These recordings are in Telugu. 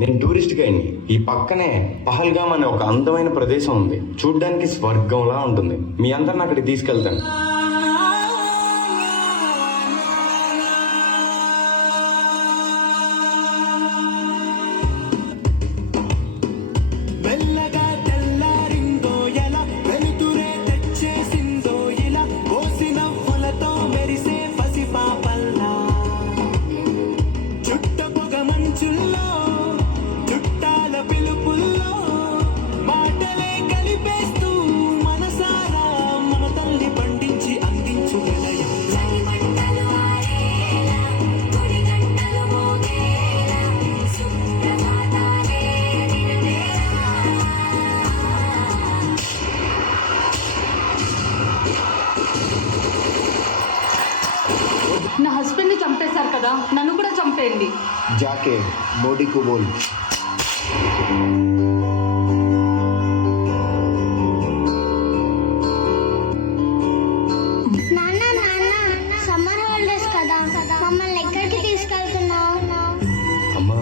నేను టూరిస్ట్ గైడ్ని. ఈ పక్కనే పహల్గామ్ అనే ఒక అందమైన ప్రదేశం ఉంది, చూడ్డానికి స్వర్గంలా ఉంటుంది. మీ అందరిని అక్కడికి తీసుకెళ్తాను. నా హస్బెండ్ని చంపేశారు కదా, నన్ను కూడా చంపేయండి. जाके मोदी को बोल. నాన్న నాన్న సమ్మర్ హాలిడేస్ కదా, మమ్మల్ని ఎక్కడికి తీసుకెళ్తున్నావు? అమ్మా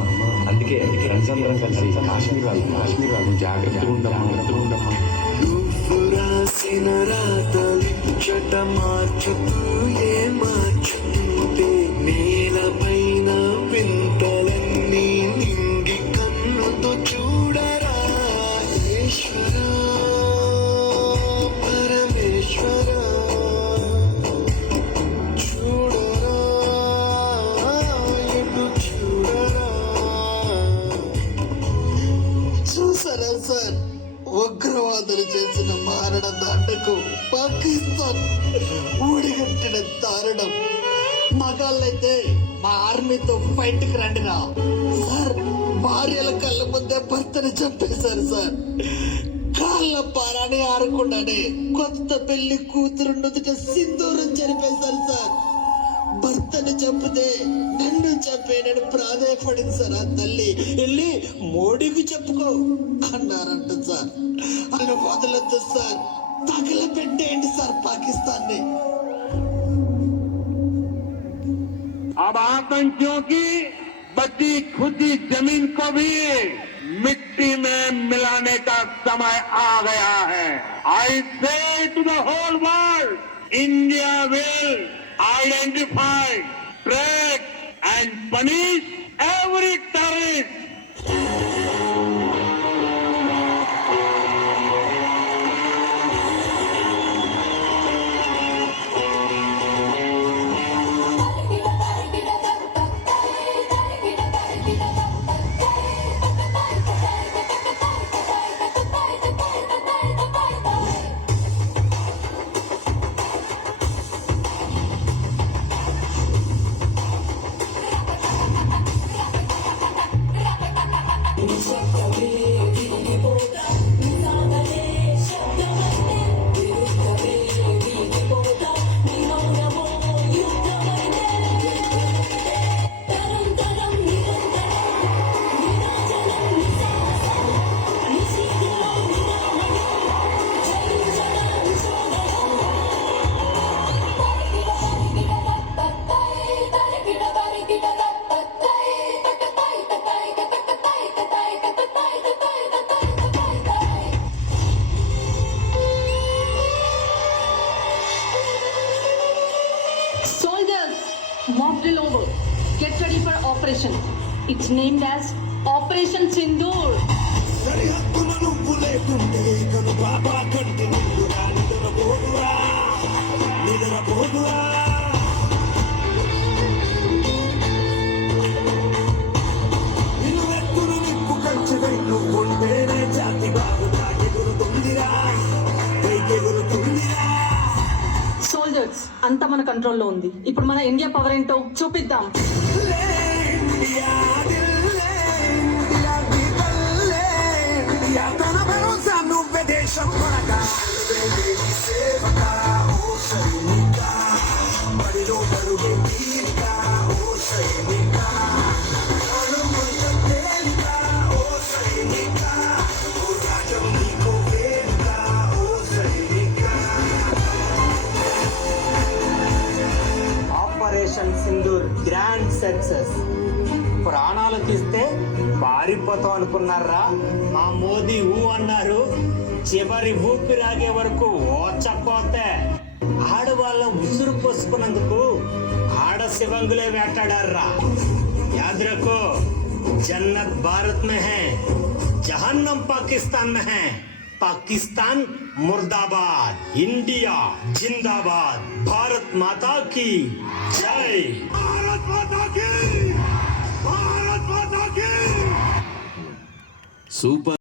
అందుకే ఫ్రెండ్స్ అందరం కలిసి కాశ్మీర్ వాళ్ళు జాగ్రత్తగా ఉండమ్మా. రాసిన రాతలిచ్చట మార్చుతూ ఏ మార్చుతుంటే నేలపైన వింతలన్నీ నింగి కన్నుతో చూడరా ఈశ్వర పరమేశ్వర చూడరా ఎటు చూడరా. చూసారా సార్, ఉగ్రవాదులు చేసిన మారణ దాండకు పాకిస్తాన్ ఊడిగట్టిన దారుణం. మగాళ్ళైతే మా ఆర్మీతో ఫైట్కి రండిరా సార్. భార్యల కళ్ళ ముందే భర్తని చంపేశారు సార్. కాళ్ళ పారాని ఆరకుండానే కొత్త పెళ్లి కూతురు నుదుట సింధూరం జరిపేశారు సార్. భర్తను చంపితే నన్ను చంపేనని ప్రాధేయపడింది సార్. ఆ తల్లి వెళ్ళి మోడీకి చెప్పుకో అన్నారంట సార్. అలా వదలొద్దు సార్, తగలబెట్టేయండి సార్ పాకిస్తాన్ని. अब आतंकियों की बची खुदी जमीन को भी मिट्टी में मिलाने का समय आ गया है. I say to the whole world, India will identify, track and punish every terrorist. Mock drill over. Get ready for operation. It's named as Operation Sindoor. Soldiers అంతా మన కంట్రోల్లో ఉంది. ఇప్పుడు మన ఇండియా పవర్ ఏంటో చూపిద్దాం. Operation Sindoor grand success. ప్రాణాలు తీస్తే పారిపోతాం అనుకున్నారా? మా మోదీ ఊ అన్నారు, చివరి ఊపిరాగే వరకు ఓచపోతే ఆడవాళ్ళ ఉసురు పోసుకున్నందుకు ఆడ శివంగులే వేటాడారా. యాద్ రఖో, జన్నత్ భారత్ మే హై, జహన్నం పాకిస్తాన్ మే హై. पाकिस्तान मुर्दाबाद, इंडिया जिंदाबाद, भारत माता की जय, भारत माता की, भारत माता की. సూపర్.